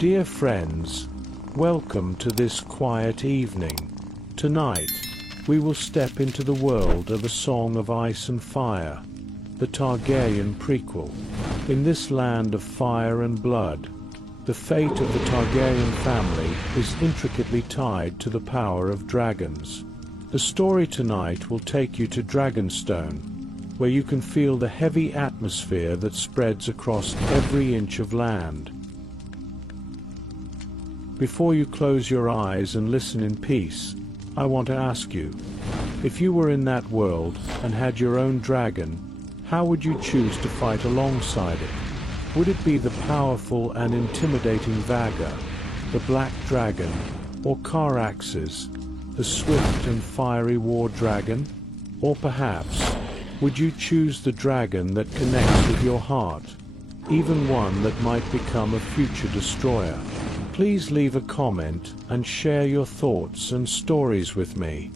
Dear friends, welcome to this quiet evening. Tonight, we will step into the world of A Song of Ice and Fire, the Targaryen prequel. In this land of fire and blood, the fate of the Targaryen family is intricately tied to the power of dragons. The story tonight will take you to Dragonstone, where you can feel the heavy atmosphere that spreads across every inch of land. Before you close your eyes and listen in peace, I want to ask you, if you were in that world and had your own dragon, how would you choose to fight alongside it? Would it be the powerful and intimidating Vhagar, the Black Dragon, or Caraxes, the swift and fiery war dragon? Or perhaps, would you choose the dragon that connects with your heart, even one that might become a future destroyer? Please leave a comment and share your thoughts and stories with me.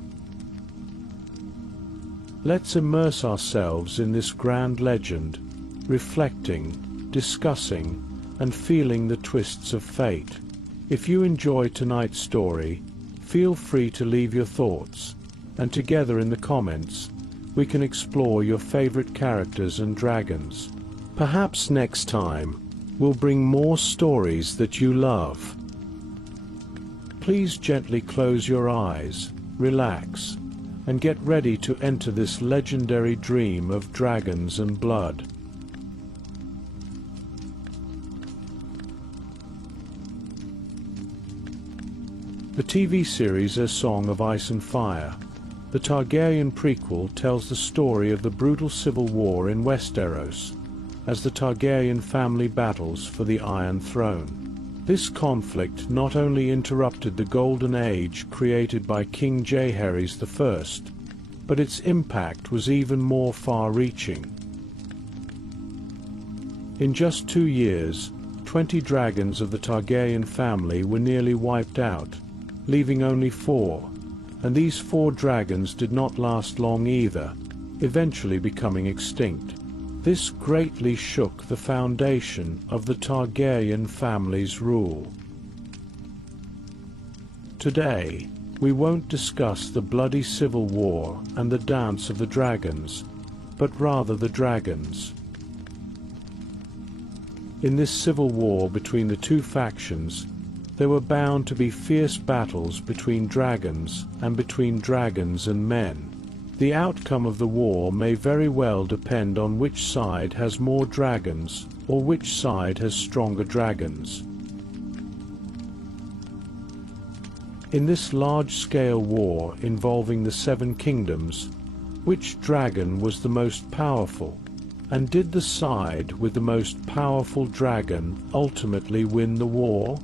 Let's immerse ourselves in this grand legend, reflecting, discussing, and feeling the twists of fate. If you enjoy tonight's story, feel free to leave your thoughts, and together in the comments, we can explore your favorite characters and dragons. Perhaps next time, we'll bring more stories that you love. Please gently close your eyes, relax, and get ready to enter this legendary dream of dragons and blood. The TV series A Song of Ice and Fire, the Targaryen prequel, tells the story of the brutal civil war in Westeros, as the Targaryen family battles for the Iron Throne. This conflict not only interrupted the golden age created by King Jaehaerys I, but its impact was even more far-reaching. In just 2 years, 20 dragons of the Targaryen family were nearly wiped out, leaving only 4, and these 4 dragons did not last long either, eventually becoming extinct. This greatly shook the foundation of the Targaryen family's rule. Today, we won't discuss the bloody civil war and the dance of the dragons, but rather the dragons. In this civil war between the two factions, there were bound to be fierce battles between dragons and between dragons and men. The outcome of the war may very well depend on which side has more dragons or which side has stronger dragons. In this large-scale war involving the 7 kingdoms, which dragon was the most powerful, and did the side with the most powerful dragon ultimately win the war?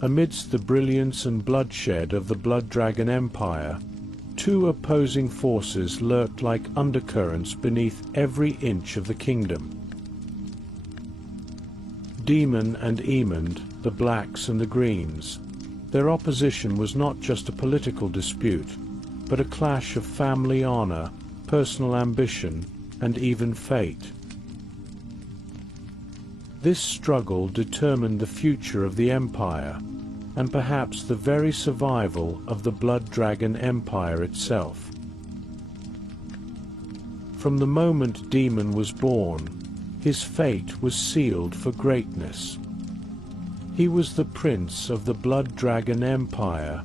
Amidst the brilliance and bloodshed of the Blood Dragon Empire, 2 opposing forces lurked like undercurrents beneath every inch of the kingdom. Daemon and Aemond, the Blacks and the Greens. Their opposition was not just a political dispute, but a clash of family honor, personal ambition, and even fate. This struggle determined the future of the Empire, and perhaps the very survival of the Blood Dragon Empire itself. From the moment Daemon was born, his fate was sealed for greatness. He was the prince of the Blood Dragon Empire,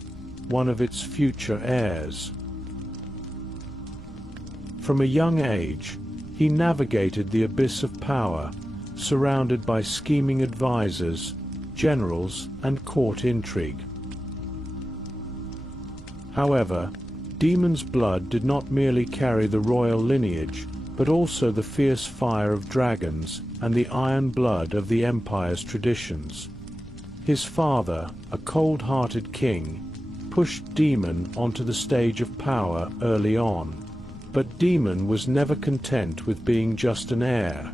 one of its future heirs. From a young age, he navigated the abyss of power, surrounded by scheming advisors, generals, and court intrigue. However, Daemon's blood did not merely carry the royal lineage, but also the fierce fire of dragons and the iron blood of the Empire's traditions. His father, a cold-hearted king, pushed Daemon onto the stage of power early on. But Daemon was never content with being just an heir.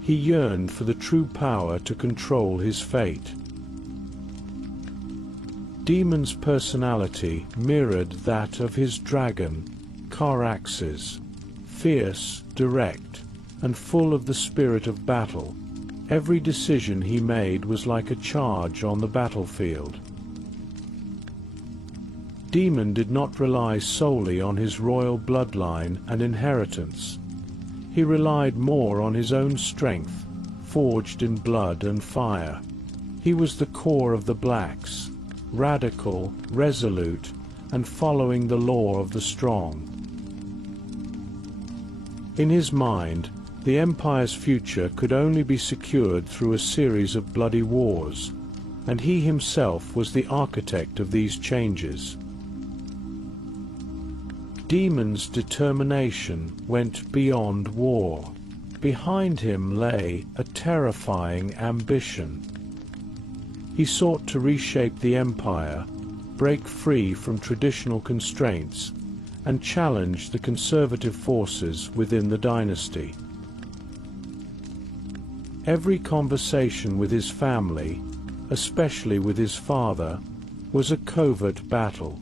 He yearned for the true power to control his fate. Daemon's personality mirrored that of his dragon, Caraxes. Fierce, direct, and full of the spirit of battle, Every decision he made was like a charge on the battlefield. Demon did not rely solely on his royal bloodline and inheritance. He relied more on his own strength, forged in blood and fire. He was the core of the Blacks, radical, resolute, and following the law of the strong. In his mind, the Empire's future could only be secured through a series of bloody wars, and he himself was the architect of these changes. Demon's determination went beyond war. Behind him lay a terrifying ambition. He sought to reshape the Empire, break free from traditional constraints, and challenge the conservative forces within the dynasty. Every conversation with his family, especially with his father, was a covert battle.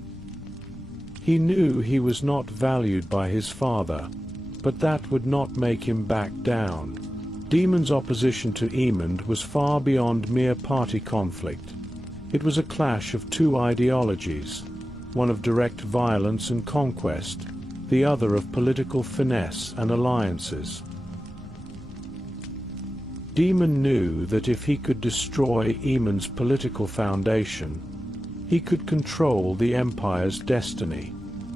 He knew he was not valued by his father, but that would not make him back down. Demon's opposition to Emond was far beyond mere party conflict. It was a clash of two ideologies, one of direct violence and conquest, the other of political finesse and alliances. Demon knew that if he could destroy Emond's political foundation, he could control the Empire's destiny.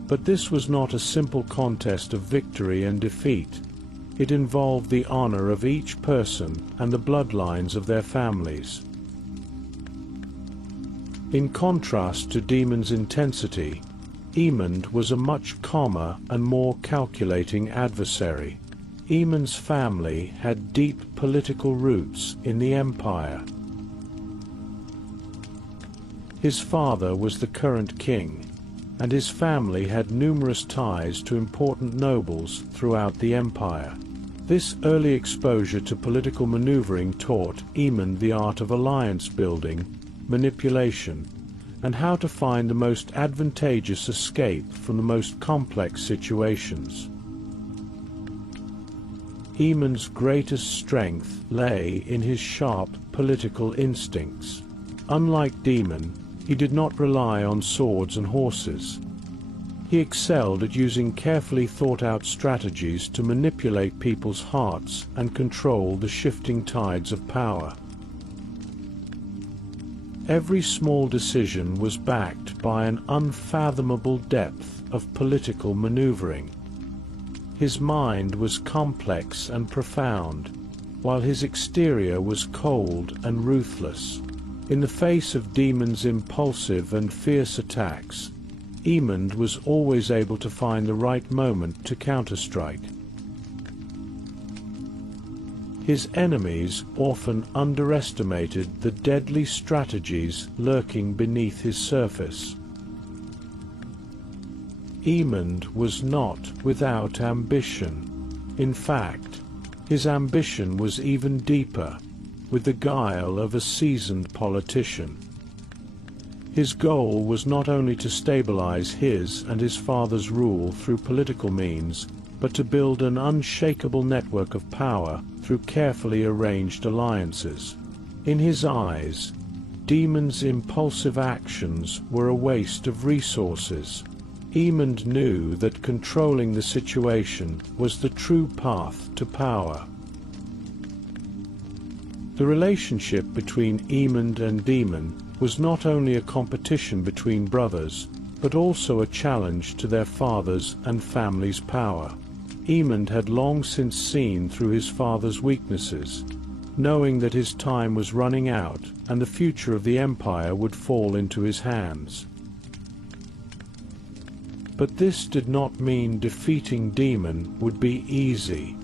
But this was not a simple contest of victory and defeat. It involved the honor of each person and the bloodlines of their families. In contrast to Demon's intensity, Emond was a much calmer and more calculating adversary. Emond's family had deep political roots in the Empire. His father was the current king, and his family had numerous ties to important nobles throughout the Empire. This early exposure to political maneuvering taught Emond the art of alliance building, manipulation, and how to find the most advantageous escape from the most complex situations. Emond's greatest strength lay in his sharp political instincts. Unlike Demon, he did not rely on swords and horses. He excelled at using carefully thought-out strategies to manipulate people's hearts and control the shifting tides of power. Every small decision was backed by an unfathomable depth of political maneuvering. His mind was complex and profound, while his exterior was cold and ruthless. In the face of Demon's impulsive and fierce attacks, Emond was always able to find the right moment to counterstrike. His enemies often underestimated the deadly strategies lurking beneath his surface. Emond was not without ambition. In fact, his ambition was even deeper, with the guile of a seasoned politician. His goal was not only to stabilize his and his father's rule through political means, but to build an unshakable network of power through carefully arranged alliances. In his eyes, Demon's impulsive actions were a waste of resources. Emond knew that controlling the situation was the true path to power. The relationship between Emond and Demon was not only a competition between brothers, but also a challenge to their father's and family's power. Emond had long since seen through his father's weaknesses, knowing that his time was running out and the future of the Empire would fall into his hands. But this did not mean defeating Demon would be easy.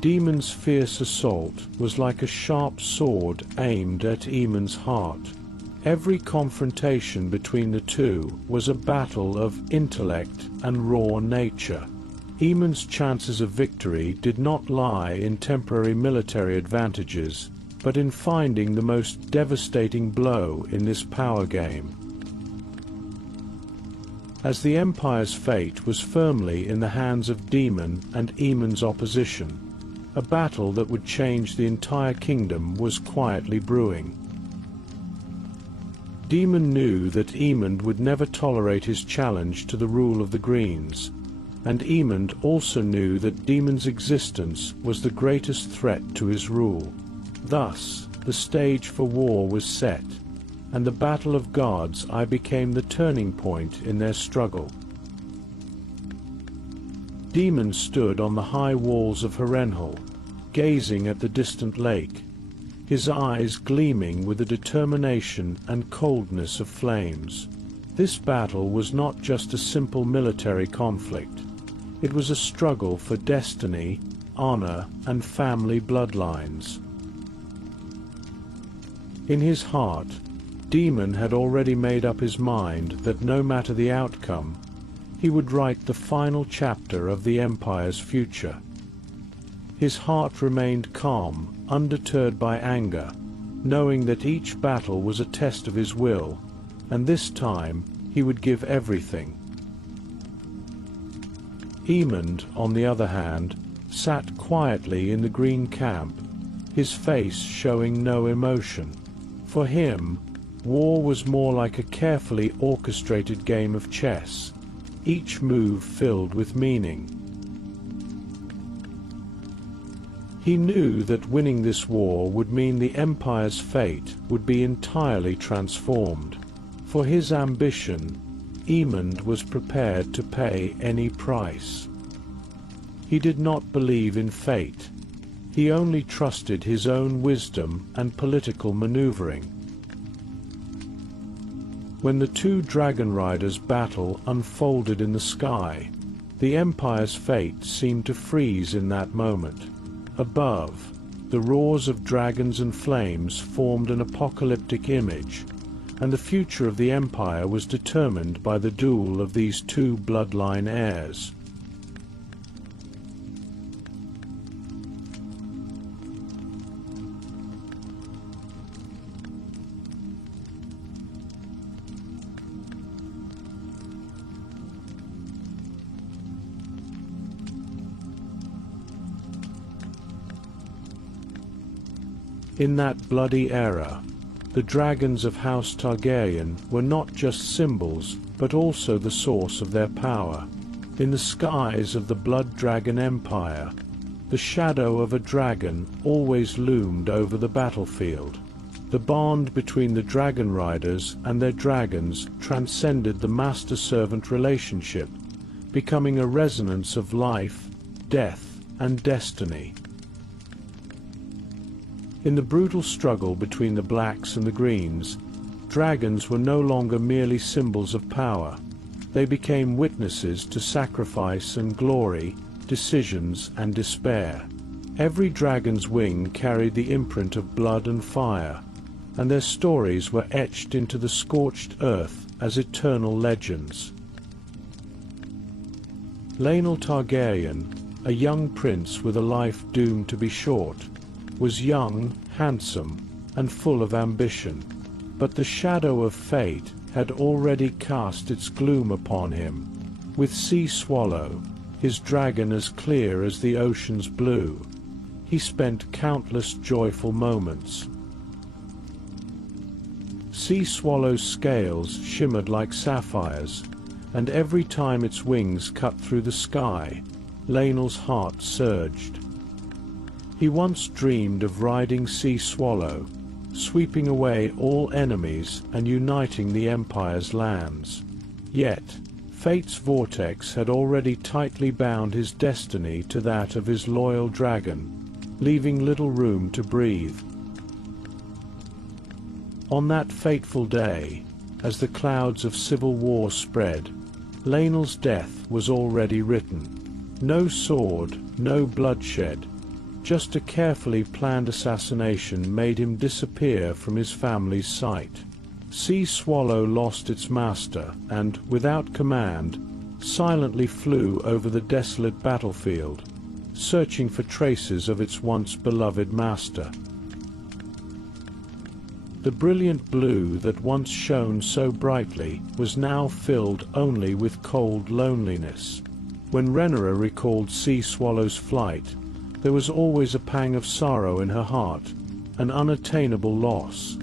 Demon's fierce assault was like a sharp sword aimed at Emond's heart. Every confrontation between the two was a battle of intellect and raw nature. Emond's chances of victory did not lie in temporary military advantages, but in finding the most devastating blow in this power game. As the Empire's fate was firmly in the hands of Demon and Emond's opposition, A battle that would change the entire kingdom was quietly brewing. Demon knew that Aemond would never tolerate his challenge to the rule of the Greens, and Aemond also knew that Daemon's existence was the greatest threat to his rule. Thus, the stage for war was set, and the Battle of God's Eye became the turning point in their struggle. Daemon stood on the high walls of Harrenhal, gazing at the distant lake, his eyes gleaming with the determination and coldness of flames. This battle was not just a simple military conflict. It was a struggle for destiny, honor, and family bloodlines. In his heart, Daemon had already made up his mind that no matter the outcome, he would write the final chapter of the Empire's future. His heart remained calm, undeterred by anger, knowing that each battle was a test of his will, and this time he would give everything. Aemond, on the other hand, sat quietly in the green camp, his face showing no emotion. For him, war was more like a carefully orchestrated game of chess, each move filled with meaning. He knew that winning this war would mean the Empire's fate would be entirely transformed. For his ambition, Aemond was prepared to pay any price. He did not believe in fate. He only trusted his own wisdom and political maneuvering. When the two dragon riders' battle unfolded in the sky, the Empire's fate seemed to freeze in that moment. Above, the roars of dragons and flames formed an apocalyptic image, and the future of the Empire was determined by the duel of these two bloodline heirs. In that bloody era, the dragons of House Targaryen were not just symbols, but also the source of their power. In the skies of the Blood Dragon Empire, the shadow of a dragon always loomed over the battlefield. The bond between the dragon riders and their dragons transcended the master-servant relationship, becoming a resonance of life, death, and destiny. In the brutal struggle between the Blacks and the Greens, dragons were no longer merely symbols of power. They became witnesses to sacrifice and glory, decisions and despair. Every dragon's wing carried the imprint of blood and fire, and their stories were etched into the scorched earth as eternal legends. Laenor Targaryen, a young prince with a life doomed to be short, was young, handsome, and full of ambition. But the shadow of fate had already cast its gloom upon him. With Sea Swallow, his dragon as clear as the ocean's blue, he spent countless joyful moments. Sea Swallow's scales shimmered like sapphires, and every time its wings cut through the sky, Laenor's heart surged. He once dreamed of riding Sea Swallow, sweeping away all enemies and uniting the Empire's lands. Yet, fate's vortex had already tightly bound his destiny to that of his loyal dragon, leaving little room to breathe. On that fateful day, as the clouds of civil war spread, Laenor's death was already written. No sword, no bloodshed, just a carefully planned assassination made him disappear from his family's sight. Sea Swallow lost its master and, without command, silently flew over the desolate battlefield, searching for traces of its once beloved master. The brilliant blue that once shone so brightly was now filled only with cold loneliness. When Rhaenyra recalled Sea Swallow's flight, There was always a pang of sorrow in her heart, an unattainable loss,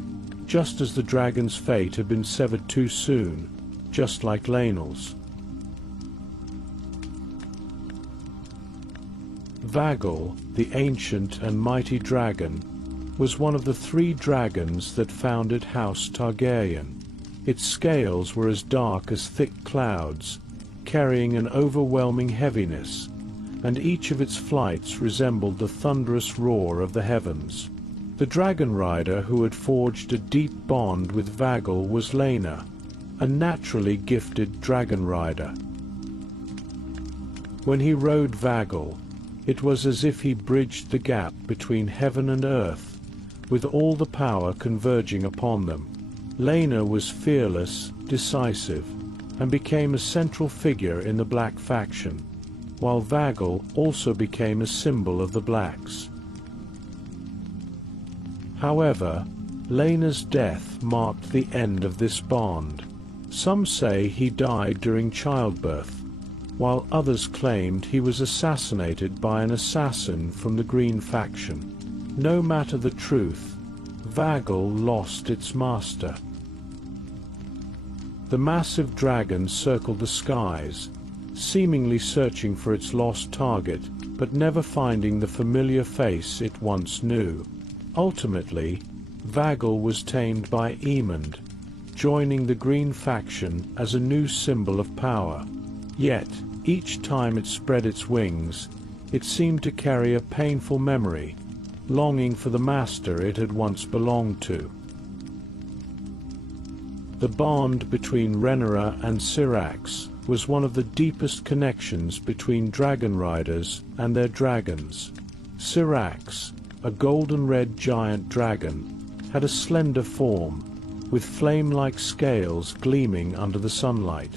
just as the dragon's fate had been severed too soon, just like Lionel's. Vagel, the ancient and mighty dragon, was one of the 3 dragons that founded House Targaryen. Its scales were as dark as thick clouds, carrying an overwhelming heaviness, and each of its flights resembled the thunderous roar of the heavens. The dragon rider who had forged a deep bond with Vagel was Laena, a naturally gifted dragon rider. When he rode Vagel, it was as if he bridged the gap between heaven and earth, with all the power converging upon them. Laena was fearless, decisive, and became a central figure in the Black faction, while Vagel also became a symbol of the Blacks. However, Laena's death marked the end of this bond. Some say he died during childbirth, while others claimed he was assassinated by an assassin from the Green faction. No matter the truth, Vagel lost its master. The massive dragon circled the skies, seemingly searching for its lost target, but never finding the familiar face it once knew. Ultimately, Vagel was tamed by Aemond, joining the Green faction as a new symbol of power. Yet, each time it spread its wings, it seemed to carry a painful memory, longing for the master it had once belonged to. The bond between Rhaenyra and Syrax was one of the deepest connections between dragon riders and their dragons. Syrax, a golden-red giant dragon, had a slender form, with flame-like scales gleaming under the sunlight.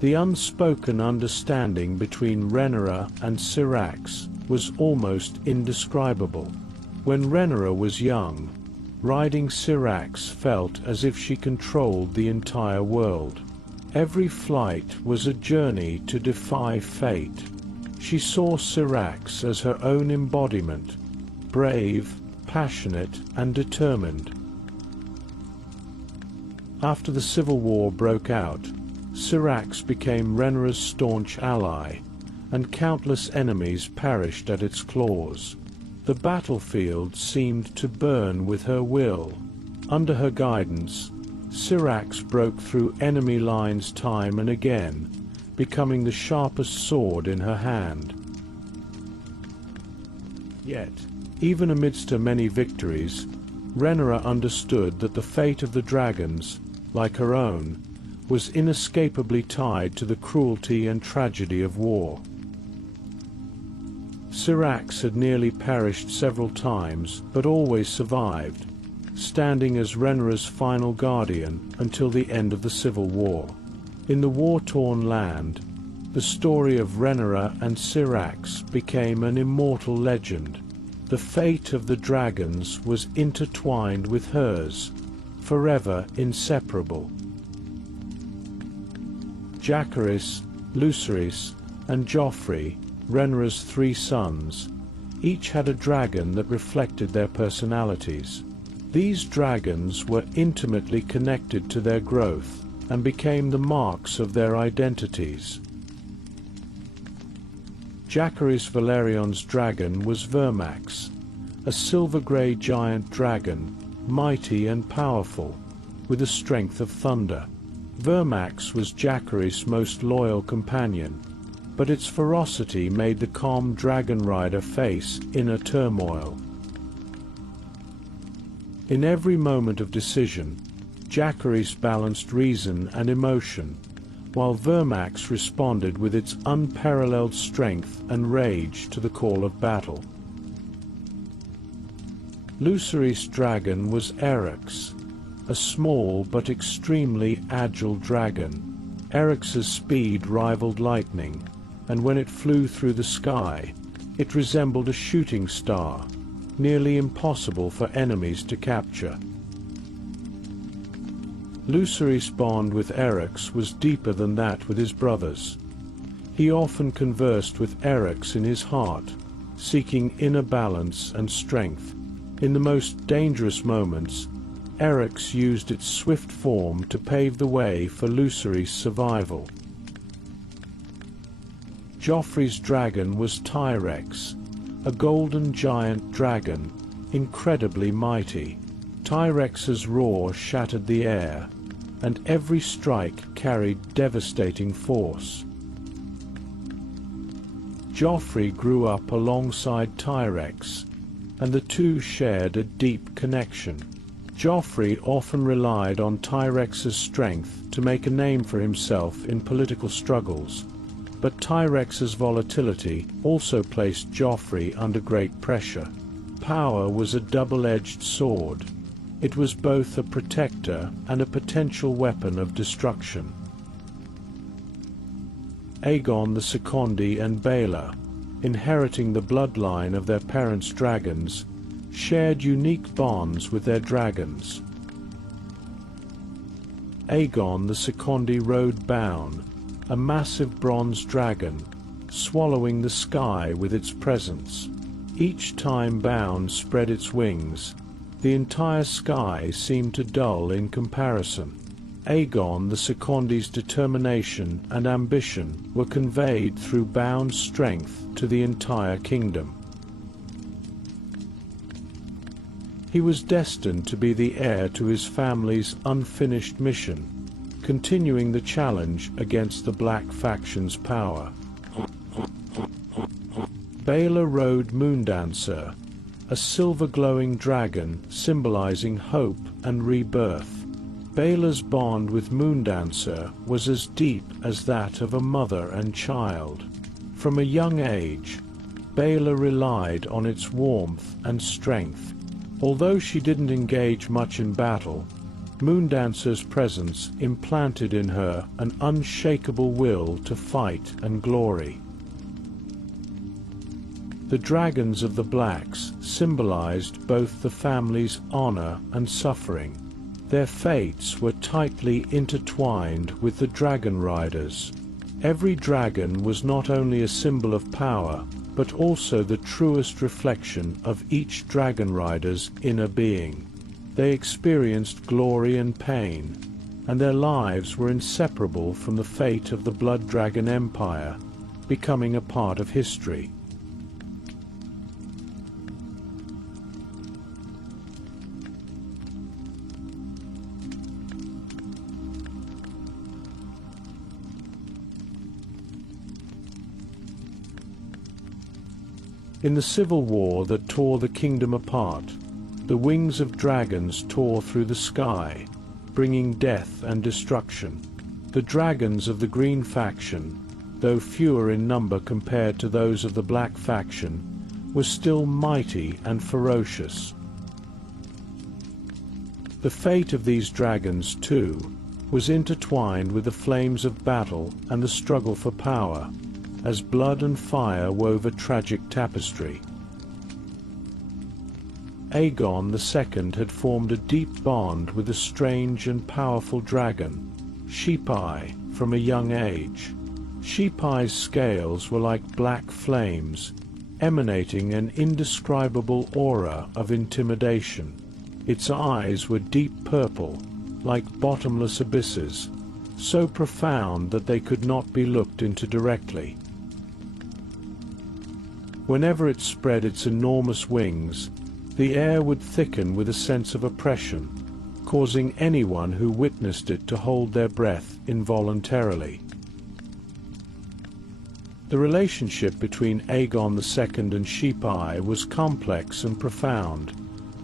The unspoken understanding between Rhaenyra and Syrax was almost indescribable. When Rhaenyra was young, riding Syrax felt as if she controlled the entire world. Every flight was a journey to defy fate. She saw Syrax as her own embodiment, brave, passionate, and determined. After the Civil War broke out, Syrax became Rhaenyra's staunch ally, and countless enemies perished at its claws. The battlefield seemed to burn with her will. Under her guidance, Syrax broke through enemy lines time and again, becoming the sharpest sword in her hand. Yet, even amidst her many victories, Rhaenyra understood that the fate of the dragons, like her own, was inescapably tied to the cruelty and tragedy of war. Syrax had nearly perished several times, but always survived, standing as Rhaenyra's final guardian until the end of the Civil War. In the war-torn land, the story of Rhaenyra and Syrax became an immortal legend. The fate of the dragons was intertwined with hers, forever inseparable. Jacaerys, Lucerys, and Joffrey, Rhaenyra's 3 sons, each had a dragon that reflected their personalities. These dragons were intimately connected to their growth and became the marks of their identities. Jacaerys Valerion's dragon was Vermax, a silver-grey giant dragon, mighty and powerful, with the strength of thunder. Vermax was Jacaerys' most loyal companion, but its ferocity made the calm dragon rider face inner turmoil. In every moment of decision, Jacaerys balanced reason and emotion, while Vermax responded with its unparalleled strength and rage to the call of battle. Lucerys' dragon was Eryx, a small but extremely agile dragon. Eryx's speed rivaled lightning, and when it flew through the sky, it resembled a shooting star, nearly impossible for enemies to capture. Lucerys' bond with Eryx was deeper than that with his brothers. He often conversed with Eryx in his heart, seeking inner balance and strength. In the most dangerous moments, Eryx used its swift form to pave the way for Lucery's survival. Joffrey's dragon was Tyrex, a golden giant dragon, incredibly mighty. Tyrex's roar shattered the air, and every strike carried devastating force. Joffrey grew up alongside Tyrex, and the two shared a deep connection. Joffrey often relied on Tyrex's strength to make a name for himself in political struggles, but Tyrex's volatility also placed Joffrey under great pressure. Power was a double-edged sword. It was both a protector and a potential weapon of destruction. Aegon the Secondi and Baela, inheriting the bloodline of their parents' dragons, shared unique bonds with their dragons. Aegon the Secondi rode Baun, a massive bronze dragon, swallowing the sky with its presence. Each time Baun spread its wings, the entire sky seemed to dull in comparison. Aegon the Secondi's determination and ambition were conveyed through Baun's strength to the entire kingdom. He was destined to be the heir to his family's unfinished mission, continuing the challenge against the Black faction's power. Baela rode Moondancer, a silver-glowing dragon symbolizing hope and rebirth. Baela's bond with Moondancer was as deep as that of a mother and child. From a young age, Baela relied on its warmth and strength. Although she didn't engage much in battle, Moondancer's presence implanted in her an unshakable will to fight and glory. The dragons of the Blacks symbolized both the family's honor and suffering. Their fates were tightly intertwined with the dragon riders. Every dragon was not only a symbol of power, but also the truest reflection of each dragon rider's inner being. They experienced glory and pain, and their lives were inseparable from the fate of the Blood Dragon Empire, becoming a part of history. In the civil war that tore the kingdom apart, the wings of dragons tore through the sky, bringing death and destruction. The dragons of the Green faction, though fewer in number compared to those of the Black faction, were still mighty and ferocious. The fate of these dragons, too, was intertwined with the flames of battle and the struggle for power, as blood and fire wove a tragic tapestry. Aegon II had formed a deep bond with a strange and powerful dragon, Sheep-Eye, from a young age. Sheep-Eye's scales were like black flames, emanating an indescribable aura of intimidation. Its eyes were deep purple, like bottomless abysses, so profound that they could not be looked into directly. Whenever it spread its enormous wings, the air would thicken with a sense of oppression, causing anyone who witnessed it to hold their breath involuntarily. The relationship between Aegon II and Sheep-Eye was complex and profound,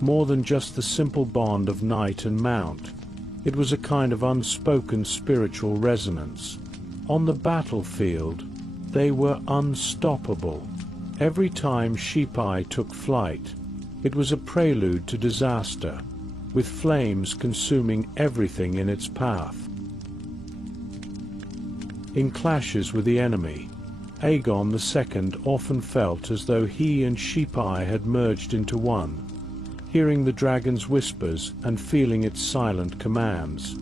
more than just the simple bond of knight and mount. It was a kind of unspoken spiritual resonance. On the battlefield, they were unstoppable. Every time Sheep-Eye took flight, it was a prelude to disaster, with flames consuming everything in its path. In clashes with the enemy, Aegon II often felt as though he and Sheep-Eye had merged into one, hearing the dragon's whispers and feeling its silent commands.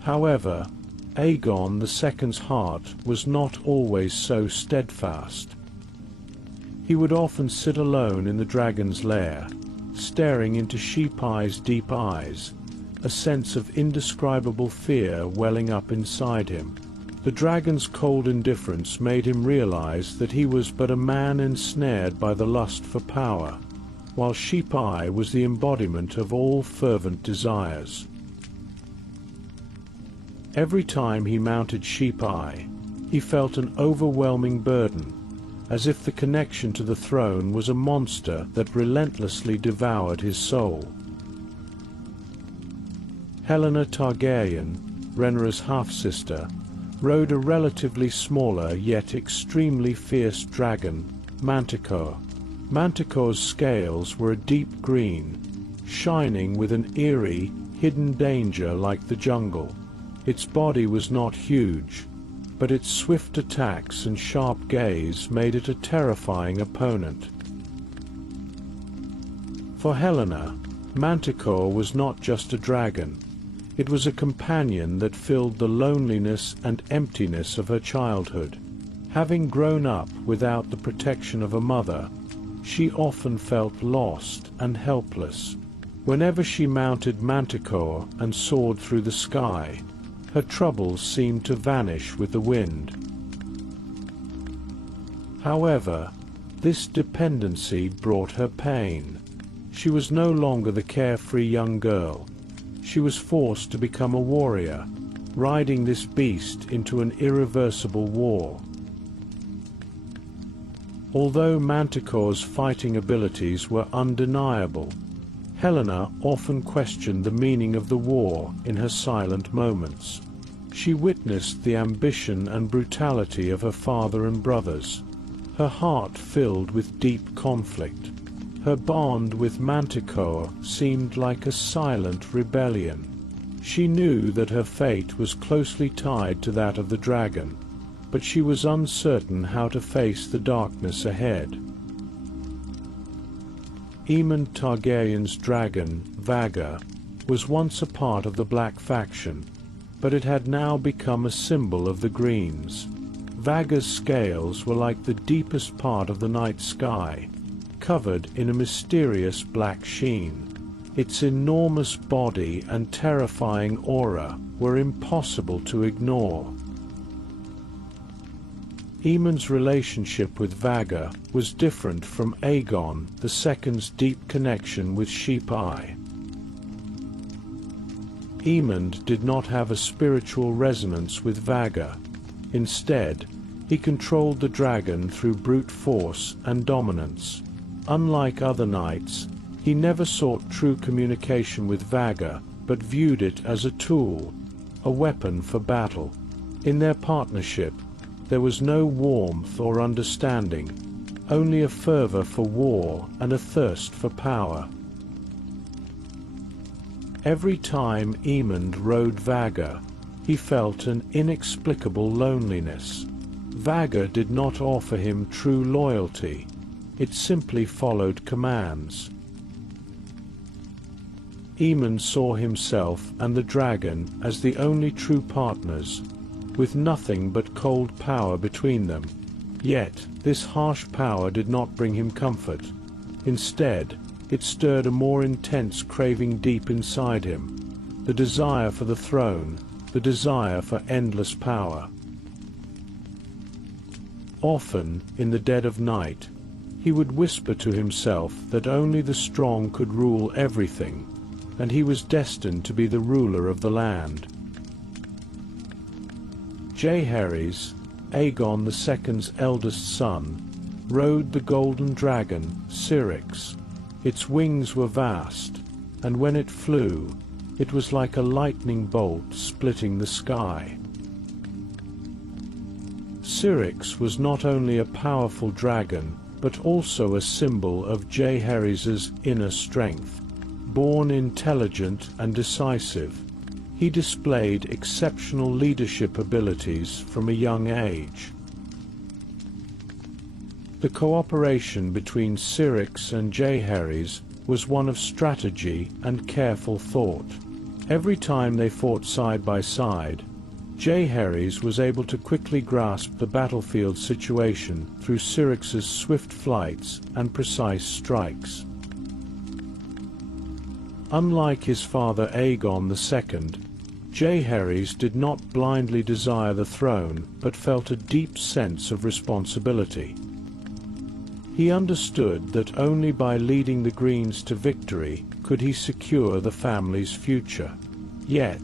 However, Aegon II's heart was not always so steadfast. He would often sit alone in the dragon's lair, staring into Sheep-Eye's deep eyes, a sense of indescribable fear welling up inside him. The dragon's cold indifference made him realize that he was but a man ensnared by the lust for power, while Sheep-Eye was the embodiment of all fervent desires. Every time he mounted Sheep-Eye, he felt an overwhelming burden, as if the connection to the throne was a monster that relentlessly devoured his soul. Helaena Targaryen, Rhaenyra's half-sister, rode a relatively smaller yet extremely fierce dragon, Manticore. Manticore's scales were a deep green, shining with an eerie, hidden danger like the jungle. Its body was not huge, but its swift attacks and sharp gaze made it a terrifying opponent. For Helaena, Manticore was not just a dragon. It was a companion that filled the loneliness and emptiness of her childhood. Having grown up without the protection of a mother, she often felt lost and helpless. Whenever she mounted Manticore and soared through the sky, her troubles seemed to vanish with the wind. However, this dependency brought her pain. She was no longer the carefree young girl. She was forced to become a warrior, riding this beast into an irreversible war. Although Manticore's fighting abilities were undeniable, Helaena often questioned the meaning of the war in her silent moments. She witnessed the ambition and brutality of her father and brothers, her heart filled with deep conflict. Her bond with Manticore seemed like a silent rebellion. She knew that her fate was closely tied to that of the dragon, but she was uncertain how to face the darkness ahead. Aemon Targaryen's dragon, Vhagar, was once a part of the Black faction, but it had now become a symbol of the Greens. Vhagar's scales were like the deepest part of the night sky, covered in a mysterious black sheen. Its enormous body and terrifying aura were impossible to ignore. Aemon's relationship with Vhagar was different from Aegon II's deep connection with Sheep-Eye. Aemon did not have a spiritual resonance with Vhagar. Instead, he controlled the dragon through brute force and dominance. Unlike other knights, he never sought true communication with Vhagar, but viewed it as a tool, a weapon for battle. In their partnership, there was no warmth or understanding, only a fervor for war and a thirst for power. Every time Aemon rode Vhagar, he felt an inexplicable loneliness. Vhagar did not offer him true loyalty. It simply followed commands. Aemon saw himself and the dragon as the only true partners, with nothing but cold power between them. Yet, this harsh power did not bring him comfort. Instead, it stirred a more intense craving deep inside him, the desire for the throne, the desire for endless power. Often, in the dead of night, he would whisper to himself that only the strong could rule everything, and he was destined to be the ruler of the land. Jaehaerys, Aegon II's eldest son, rode the golden dragon, Syrinx. Its wings were vast, and when it flew, it was like a lightning bolt splitting the sky. Syrinx was not only a powerful dragon, but also a symbol of Jaehaerys' inner strength. Born intelligent and decisive, he displayed exceptional leadership abilities from a young age. The cooperation between Syrinx and Jaehaerys was one of strategy and careful thought. Every time they fought side by side, Jaehaerys was able to quickly grasp the battlefield situation through Syrinx's swift flights and precise strikes. Unlike his father Aegon II, Jaehaerys did not blindly desire the throne but felt a deep sense of responsibility. He understood that only by leading the Greens to victory could he secure the family's future. Yet,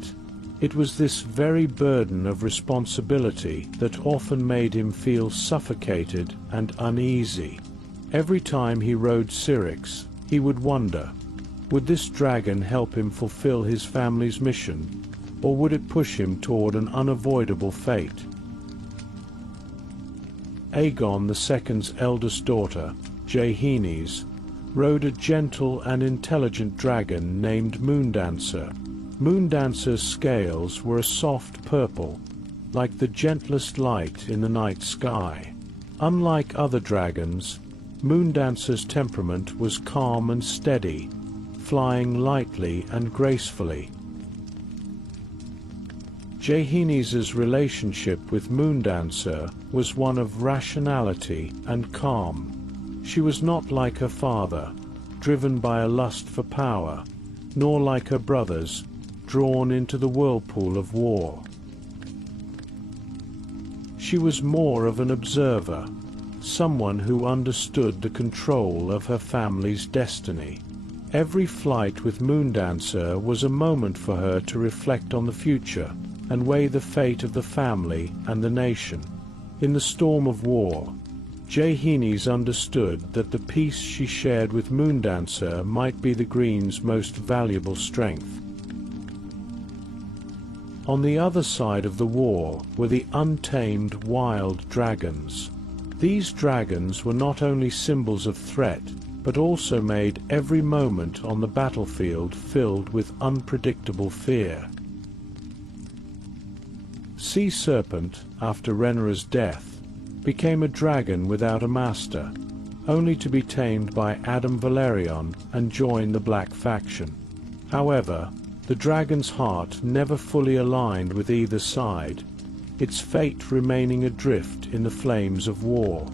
it was this very burden of responsibility that often made him feel suffocated and uneasy. Every time he rode Syrinx, he would wonder, would this dragon help him fulfill his family's mission, or would it push him toward an unavoidable fate? Aegon II's eldest daughter, Jaehaerys, rode a gentle and intelligent dragon named Moondancer. Moondancer's scales were a soft purple, like the gentlest light in the night sky. Unlike other dragons, Moondancer's temperament was calm and steady, flying lightly and gracefully. Jaehaerys' relationship with Moondancer was one of rationality and calm. She was not like her father, driven by a lust for power, nor like her brothers, drawn into the whirlpool of war. She was more of an observer, someone who understood the control of her family's destiny. Every flight with Moondancer was a moment for her to reflect on the future and weigh the fate of the family and the nation. In the storm of war, Jaehaerys understood that the peace she shared with Moondancer might be the Greens' most valuable strength. On the other side of the war were the untamed wild dragons. These dragons were not only symbols of threat, but also made every moment on the battlefield filled with unpredictable fear. Sea Serpent, after Rhaenyra's death, became a dragon without a master, only to be tamed by Adam Valerion and join the Black faction. However, the dragon's heart never fully aligned with either side, its fate remaining adrift in the flames of war.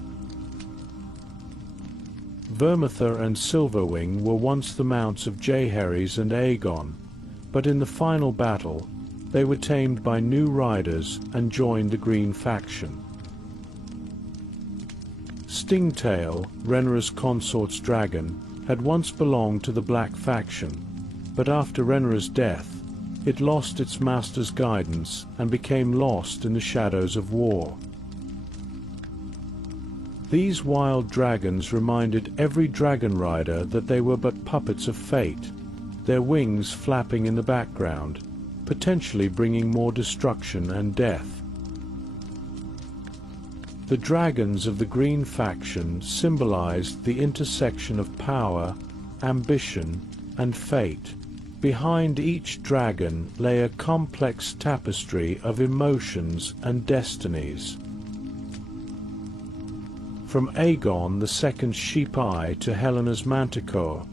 Vermithor and Silverwing were once the mounts of Jaehaerys and Aegon, but in the final battle, they were tamed by new riders and joined the Green faction. Stingtail, Rhaenyra's consort's dragon, had once belonged to the Black faction, but after Rhaenyra's death, it lost its master's guidance and became lost in the shadows of war. These wild dragons reminded every dragon rider that they were but puppets of fate, their wings flapping in the background, potentially bringing more destruction and death. The dragons of the Green faction symbolized the intersection of power, ambition, and fate. Behind each dragon lay a complex tapestry of emotions and destinies. From Aegon II's sheep eye to Helena's manticore,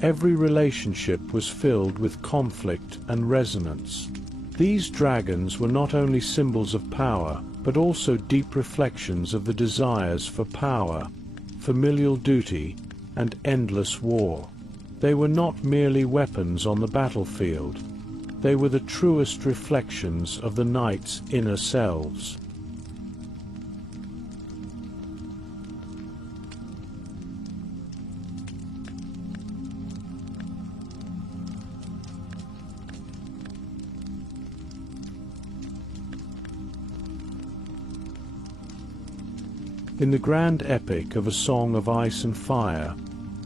every relationship was filled with conflict and resonance. These dragons were not only symbols of power, but also deep reflections of the desires for power, familial duty, and endless war. They were not merely weapons on the battlefield. They were the truest reflections of the knight's inner selves. In the grand epic of A Song of Ice and Fire,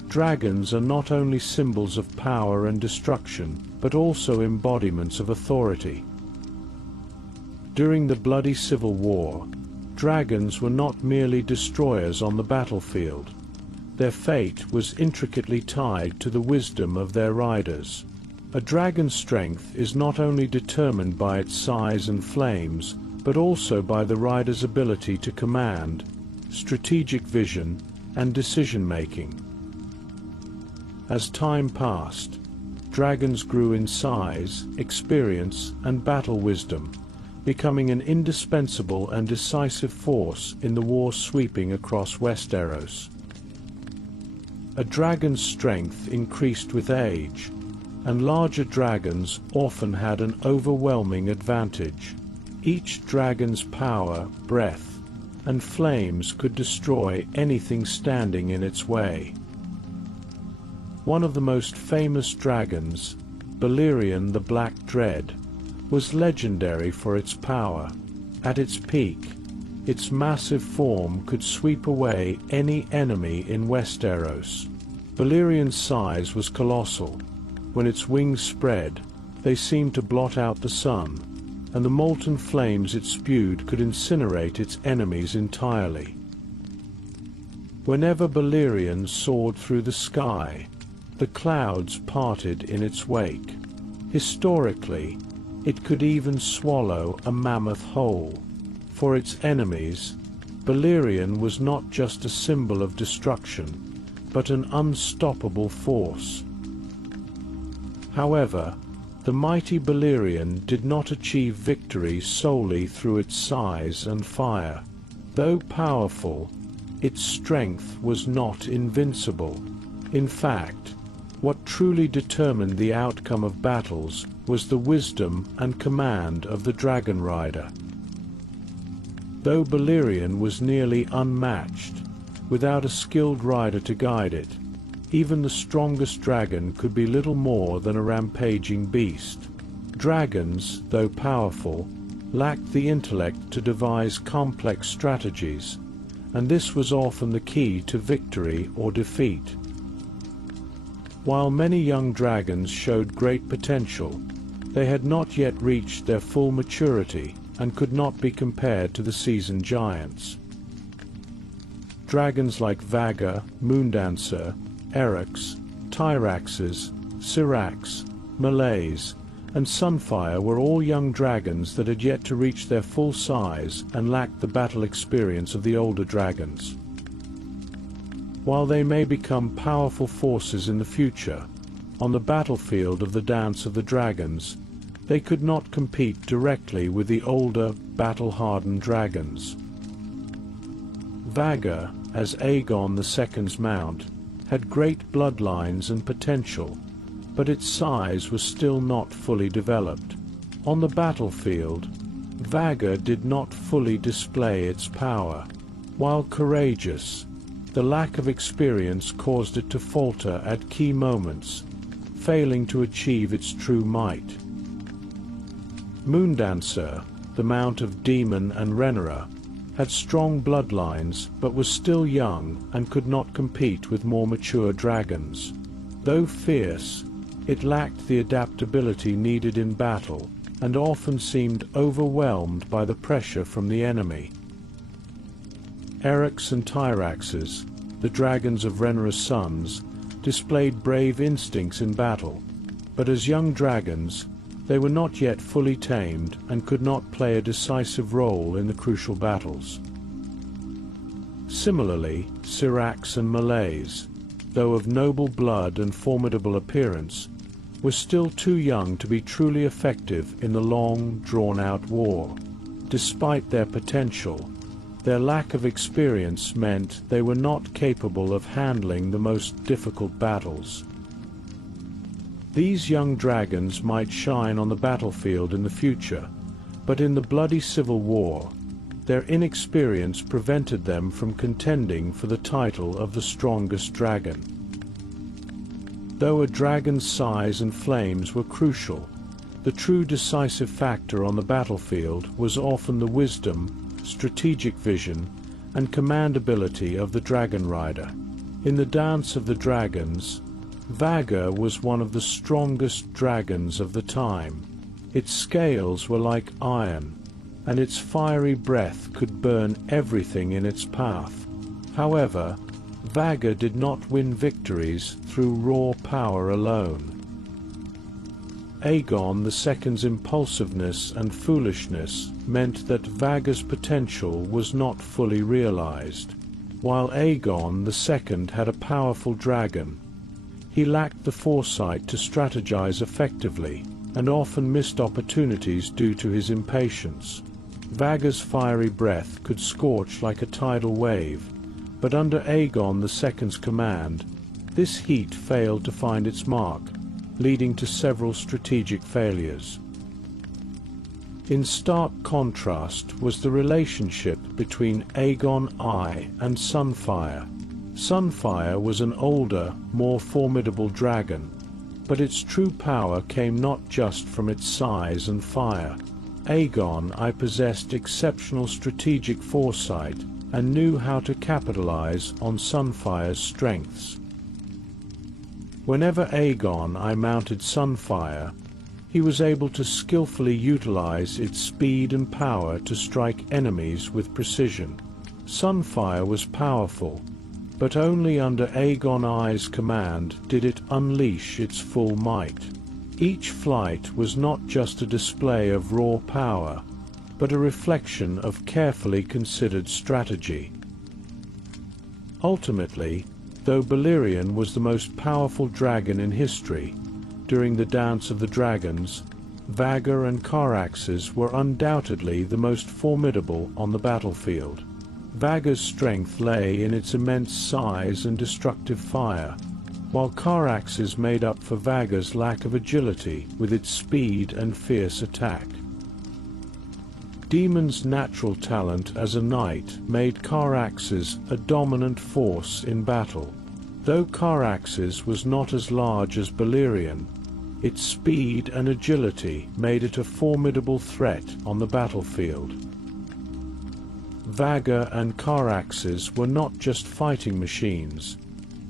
dragons are not only symbols of power and destruction, but also embodiments of authority. During the bloody civil war, dragons were not merely destroyers on the battlefield. Their fate was intricately tied to the wisdom of their riders. A dragon's strength is not only determined by its size and flames, but also by the rider's ability to command, strategic vision, and decision-making. As time passed, dragons grew in size, experience, and battle wisdom, becoming an indispensable and decisive force in the war sweeping across Westeros. A dragon's strength increased with age, and larger dragons often had an overwhelming advantage. Each dragon's power, breath, and flames could destroy anything standing in its way. One of the most famous dragons, Balerion the Black Dread, was legendary for its power. At its peak, its massive form could sweep away any enemy in Westeros. Balerion's size was colossal. When its wings spread, they seemed to blot out the sun, and the molten flames it spewed could incinerate its enemies entirely. Whenever Balerion soared through the sky, the clouds parted in its wake. Historically, it could even swallow a mammoth whole. For its enemies, Balerion was not just a symbol of destruction, but an unstoppable force. However, the mighty Balerion did not achieve victory solely through its size and fire. Though powerful, its strength was not invincible. In fact, what truly determined the outcome of battles was the wisdom and command of the Dragon Rider. Though Balerion was nearly unmatched, without a skilled rider to guide it, even the strongest dragon could be little more than a rampaging beast. Dragons, though powerful, lacked the intellect to devise complex strategies, and this was often the key to victory or defeat. While many young dragons showed great potential, they had not yet reached their full maturity and could not be compared to the seasoned giants. Dragons like Vhagar, Moondancer, Eryx, Tyraxes, Syrax, Molaise, and Sunfire were all young dragons that had yet to reach their full size and lacked the battle experience of the older dragons. While they may become powerful forces in the future, on the battlefield of the Dance of the Dragons, they could not compete directly with the older, battle-hardened dragons. Vhagar, as Aegon II's mount, had great bloodlines and potential, but its size was still not fully developed. On the battlefield, Vhagar did not fully display its power. While courageous, the lack of experience caused it to falter at key moments, failing to achieve its true might. Moondancer, the mount of Daemon and Rhaenyra, had strong bloodlines but was still young and could not compete with more mature dragons. Though fierce, it lacked the adaptability needed in battle and often seemed overwhelmed by the pressure from the enemy. Eryx and Tyraxes, the dragons of Rhaenyra's sons, displayed brave instincts in battle, but as young dragons, they were not yet fully tamed and could not play a decisive role in the crucial battles. Similarly, Syrax and Molaise, though of noble blood and formidable appearance, were still too young to be truly effective in the long, drawn-out war. Despite their potential, their lack of experience meant they were not capable of handling the most difficult battles. These young dragons might shine on the battlefield in the future, but in the bloody civil war, their inexperience prevented them from contending for the title of the strongest dragon. Though a dragon's size and flames were crucial, the true decisive factor on the battlefield was often the wisdom, strategic vision, and command ability of the Dragon Rider. In the Dance of the Dragons, Vhagar was one of the strongest dragons of the time. Its scales were like iron, and its fiery breath could burn everything in its path. However, Vhagar did not win victories through raw power alone. Aegon II's impulsiveness and foolishness meant that Vhagar's potential was not fully realized. While Aegon II had a powerful dragon, he lacked the foresight to strategize effectively, and often missed opportunities due to his impatience. Vaga's fiery breath could scorch like a tidal wave, but under Aegon II's command, this heat failed to find its mark, leading to several strategic failures. In stark contrast was the relationship between Aegon I and Sunfire. Sunfire was an older, more formidable dragon, but its true power came not just from its size and fire. Aegon I possessed exceptional strategic foresight and knew how to capitalize on Sunfire's strengths. Whenever Aegon I mounted Sunfire, he was able to skillfully utilize its speed and power to strike enemies with precision. Sunfire was powerful, but only under Aegon I's command did it unleash its full might. Each flight was not just a display of raw power, but a reflection of carefully considered strategy. Ultimately, though Balerion was the most powerful dragon in history, during the Dance of the Dragons, Vaga and Caraxes were undoubtedly the most formidable on the battlefield. Vaga's strength lay in its immense size and destructive fire, while Caraxes made up for Vaga's lack of agility with its speed and fierce attack. Daemon's natural talent as a knight made Caraxes a dominant force in battle. Though Caraxes was not as large as Balerion, its speed and agility made it a formidable threat on the battlefield. Vaga and Caraxes were not just fighting machines.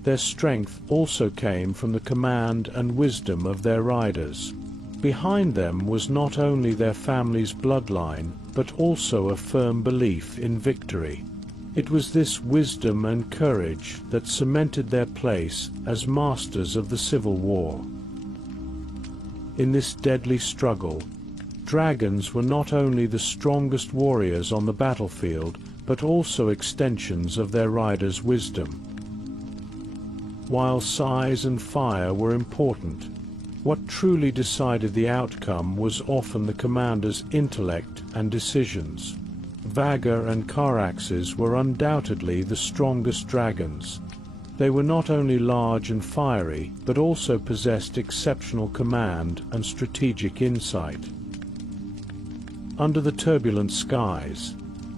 Their strength also came from the command and wisdom of their riders. Behind them was not only their family's bloodline, but also a firm belief in victory. It was this wisdom and courage that cemented their place as masters of the Civil War. In this deadly struggle, dragons were not only the strongest warriors on the battlefield, but also extensions of their riders' wisdom. While size and fire were important, what truly decided the outcome was often the commander's intellect and decisions. Vaga and Caraxes were undoubtedly the strongest dragons. They were not only large and fiery, but also possessed exceptional command and strategic insight. Under the turbulent skies,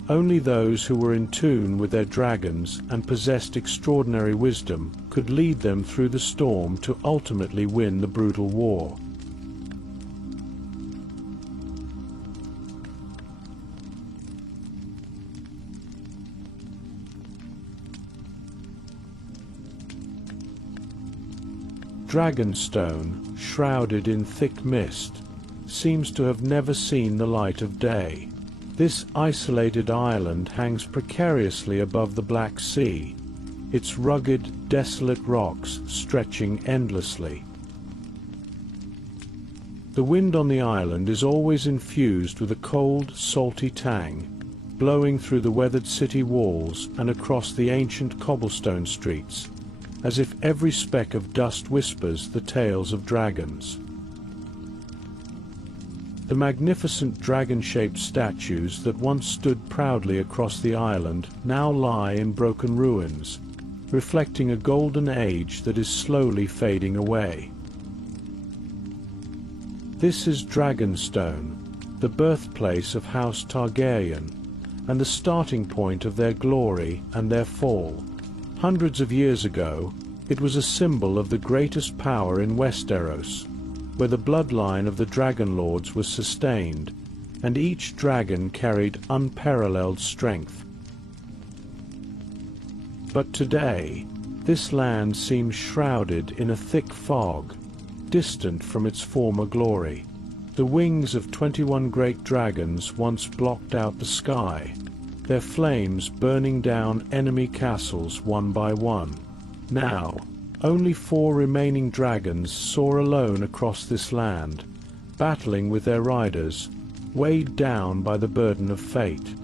only those who were in tune with their dragons and possessed extraordinary wisdom could lead them through the storm to ultimately win the brutal war. Dragonstone, shrouded in thick mist, seems to have never seen the light of day. This isolated island hangs precariously above the Black Sea, its rugged, desolate rocks stretching endlessly. The wind on the island is always infused with a cold, salty tang, blowing through the weathered city walls and across the ancient cobblestone streets, as if every speck of dust whispers the tales of dragons. The magnificent dragon-shaped statues that once stood proudly across the island now lie in broken ruins, reflecting a golden age that is slowly fading away. This is Dragonstone, the birthplace of House Targaryen, and the starting point of their glory and their fall. Hundreds of years ago, it was a symbol of the greatest power in Westeros, where the bloodline of the Dragon Lords was sustained, and each dragon carried unparalleled strength. But today, this land seems shrouded in a thick fog, distant from its former glory. The wings of 21 great dragons once blocked out the sky, their flames burning down enemy castles one by one. Now, only 4 remaining dragons soar alone across this land, battling with their riders, weighed down by the burden of fate.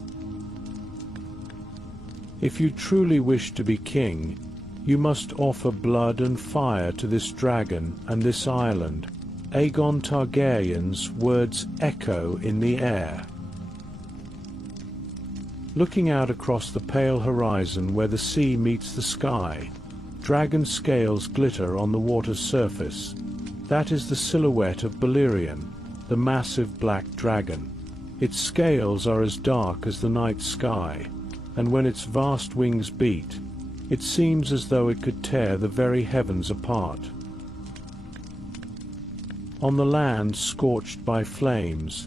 If you truly wish to be king, you must offer blood and fire to this dragon and this island, Aegon Targaryen's words echo in the air. Looking out across the pale horizon where the sea meets the sky, dragon scales glitter on the water's surface. That is the silhouette of Balerion, the massive black dragon. Its scales are as dark as the night sky, and when its vast wings beat, it seems as though it could tear the very heavens apart. On the land scorched by flames,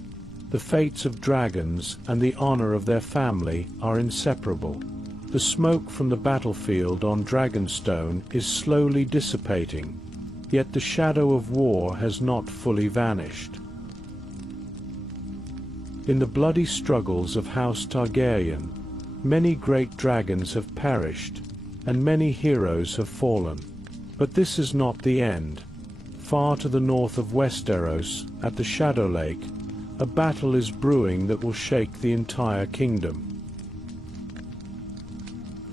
the fates of dragons and the honor of their family are inseparable. The smoke from the battlefield on Dragonstone is slowly dissipating, yet the shadow of war has not fully vanished. In the bloody struggles of House Targaryen, many great dragons have perished, and many heroes have fallen. But this is not the end. Far to the north of Westeros, at the Shadow Lake, a battle is brewing that will shake the entire kingdom.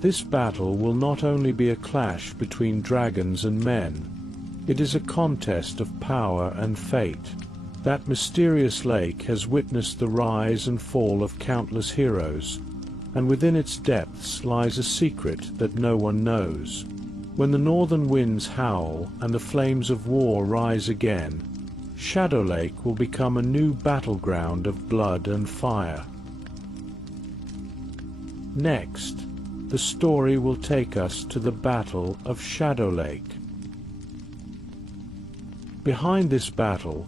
This battle will not only be a clash between dragons and men, it is a contest of power and fate. That mysterious lake has witnessed the rise and fall of countless heroes, and within its depths lies a secret that no one knows. When the northern winds howl and the flames of war rise again, Shadow Lake will become a new battleground of blood and fire. Next, the story will take us to the Battle of Shadow Lake. Behind this battle,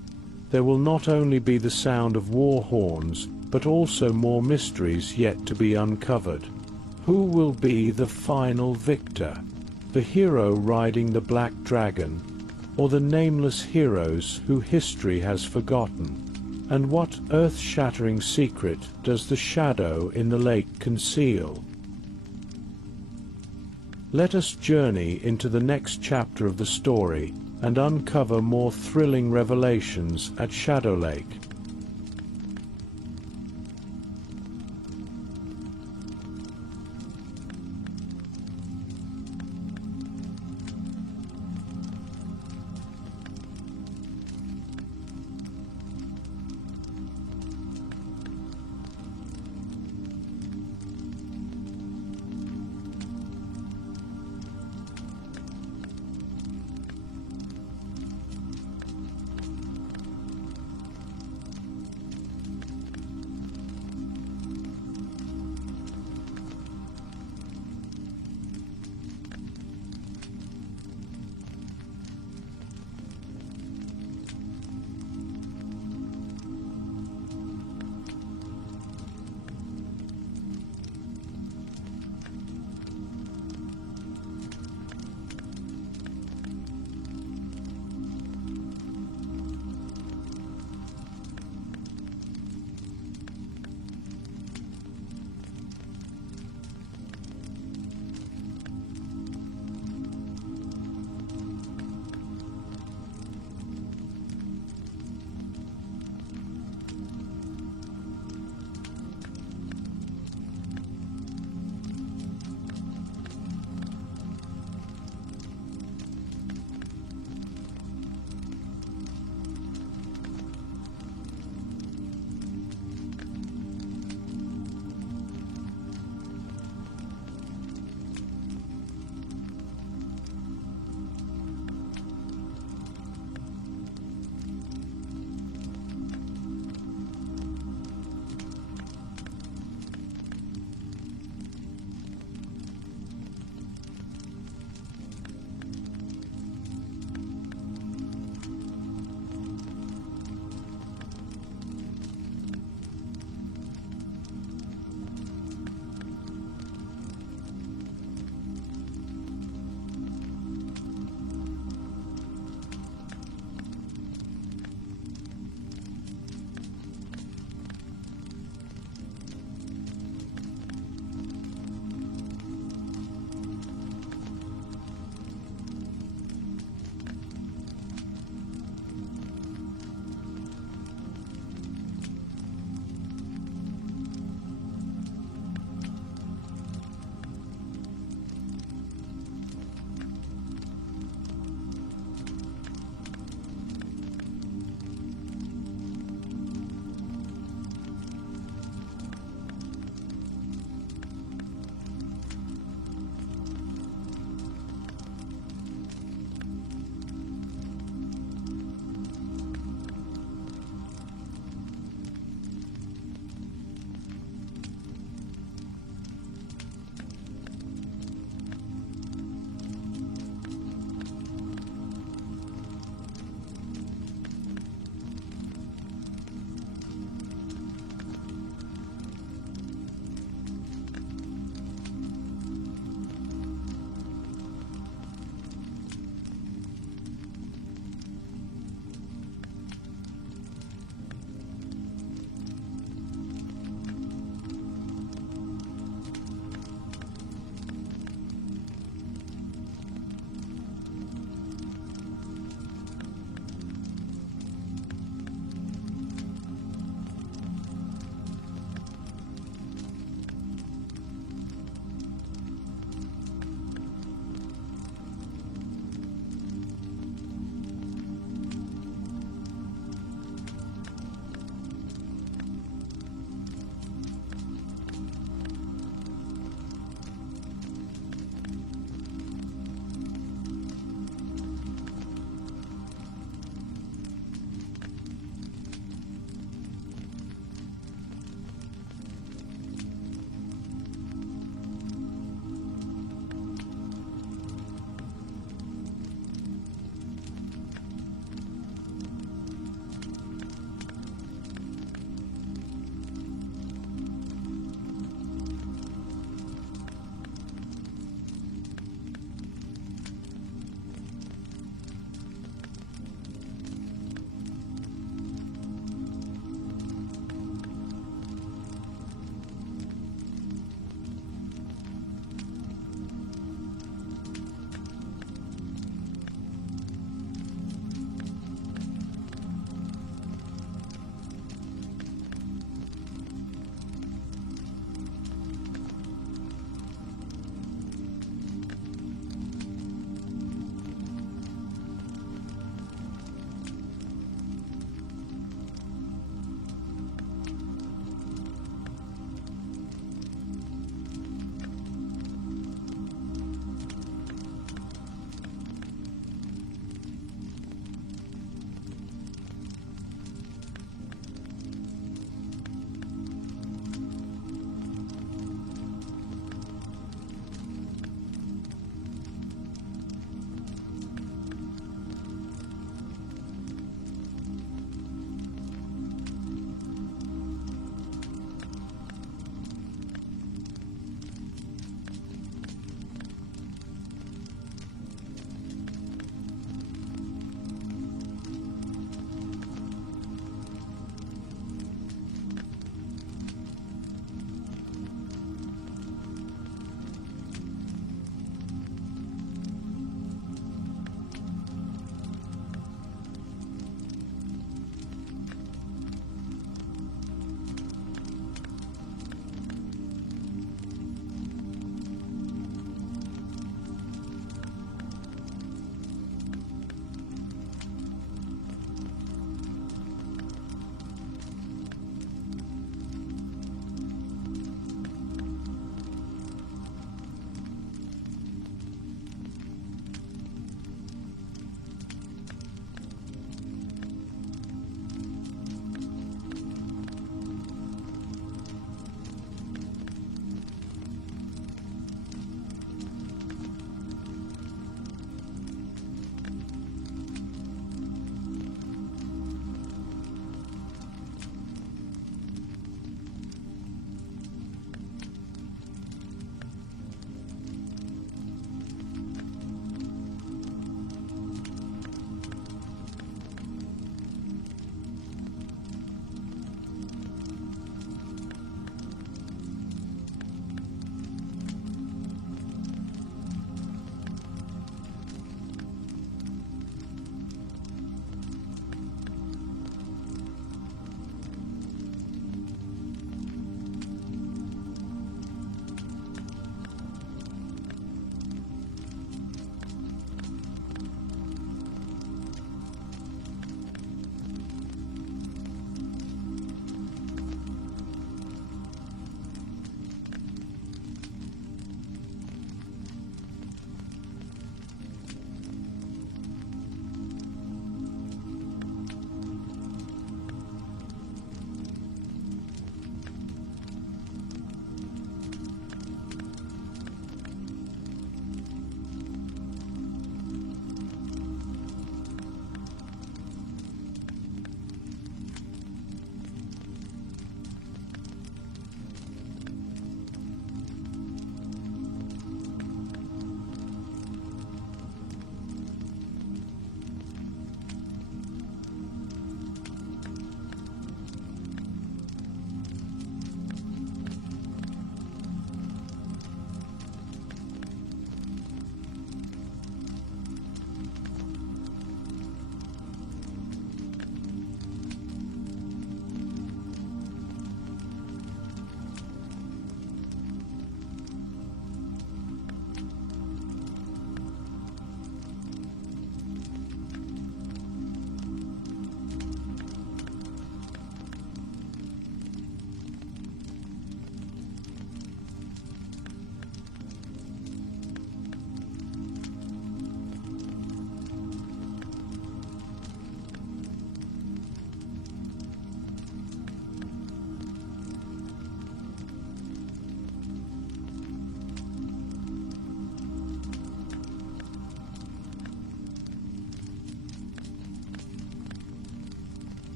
there will not only be the sound of war horns, but also more mysteries yet to be uncovered. Who will be the final victor? The hero riding the black dragon, or the nameless heroes who history has forgotten? And what earth-shattering secret does the shadow in the lake conceal? Let us journey into the next chapter of the story and uncover more thrilling revelations at Shadow Lake.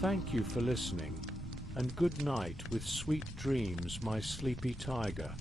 Thank you for listening, and good night with sweet dreams, my sleepy tiger.